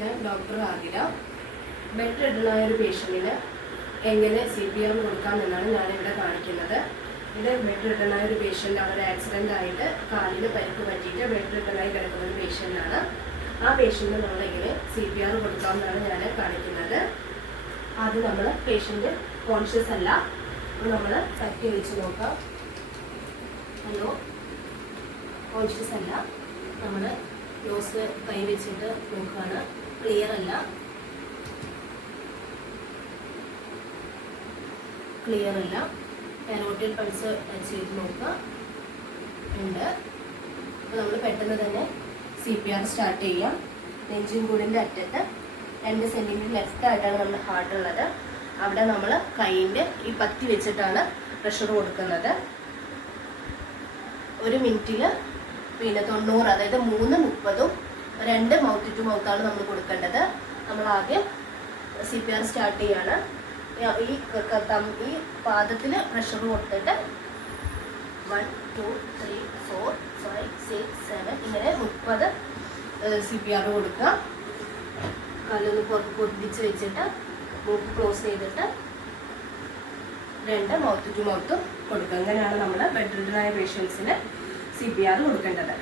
ഞാൻ doctor Athira. Bed റിഡനായ ഒരു പേഷ്യൻറ്റിന് എങ്ങനെ CPR കൊടുക്കാമെന്നാണ് ഞാനിവിടെ കാണിക്കുന്നത്. ഇത് ബെഡ് റിഡനായ ഒരു പേഷ്യൻ്റാണ്. ഒരു ആക്സിഡൻ്റ് ആയിട്ട് കാലിന് പരിക്ക് പറ്റിയിട്ട് ബെഡ് റിഡനായി കിടക്കുന്ന ഒരു പേഷ്യൻ്റാണ്. ആ പേഷ്യൻറ്റിന് നമ്മളെങ്ങനെ CPR കൊടുക്കാമെന്നാണ് ഞാൻ കാണിക്കുന്നത്. ആദ്യം നമ്മൾ പേഷ്യൻ്റ് കോൺഷ്യസ് അല്ല, അപ്പോൾ നമ്മൾ തട്ടി വെച്ച് നോക്കാം. ഹലോ, കോൺഷ്യസ് അല്ല. നമ്മൾ നോസ് കൈ വെച്ചിട്ട് നോക്കുകയാണ്. ക്ലിയർ അല്ല, കാരോട്ടിഡ് പൾസ് ചെയ്ത് നോക്കുക. ഉണ്ട്. അപ്പോൾ നമ്മൾ പെട്ടെന്ന് തന്നെ CPR സ്റ്റാർട്ട് ചെയ്യാം. നെഞ്ചും കൂടിൻ്റെ അറ്റത്ത് 2 സെൻറ്റിമീറ്റർ ലെഫ്റ്റ് ആയിട്ടാണ് നമ്മുടെ ഹാർട്ട് ഉള്ളത്. അവിടെ നമ്മൾ കൈയിൻ്റെ ഈ പത്തി വെച്ചിട്ടാണ് പ്രഷർ കൊടുക്കുന്നത്. 1 മിനിറ്റിൽ 90, അതായത് 3:30 2 മൗത്ത് ടു മൗത്താണ് നമ്മൾ കൊടുക്കേണ്ടത്. നമ്മൾ ആദ്യം CPR സ്റ്റാർട്ട് ചെയ്യാണ്. ഈ പാദത്തിൽ പ്രഷർ കൊടുത്തിട്ട് 1 2 3 4 5 6 7 ഇങ്ങനെ 30 CPR കൊടുക്കുക. കാലൊന്ന് പൊതിച്ച് വെച്ചിട്ട് മൂക്ക് ക്ലോസ് ചെയ്തിട്ട് 2 മൗത്ത് ടു മൗത്ത് കൊടുക്കുക. അങ്ങനെയാണ് നമ്മൾ ബെഡ് റിഡനായ പേഷ്യൻസിന് CPR കൊടുക്കേണ്ടത്.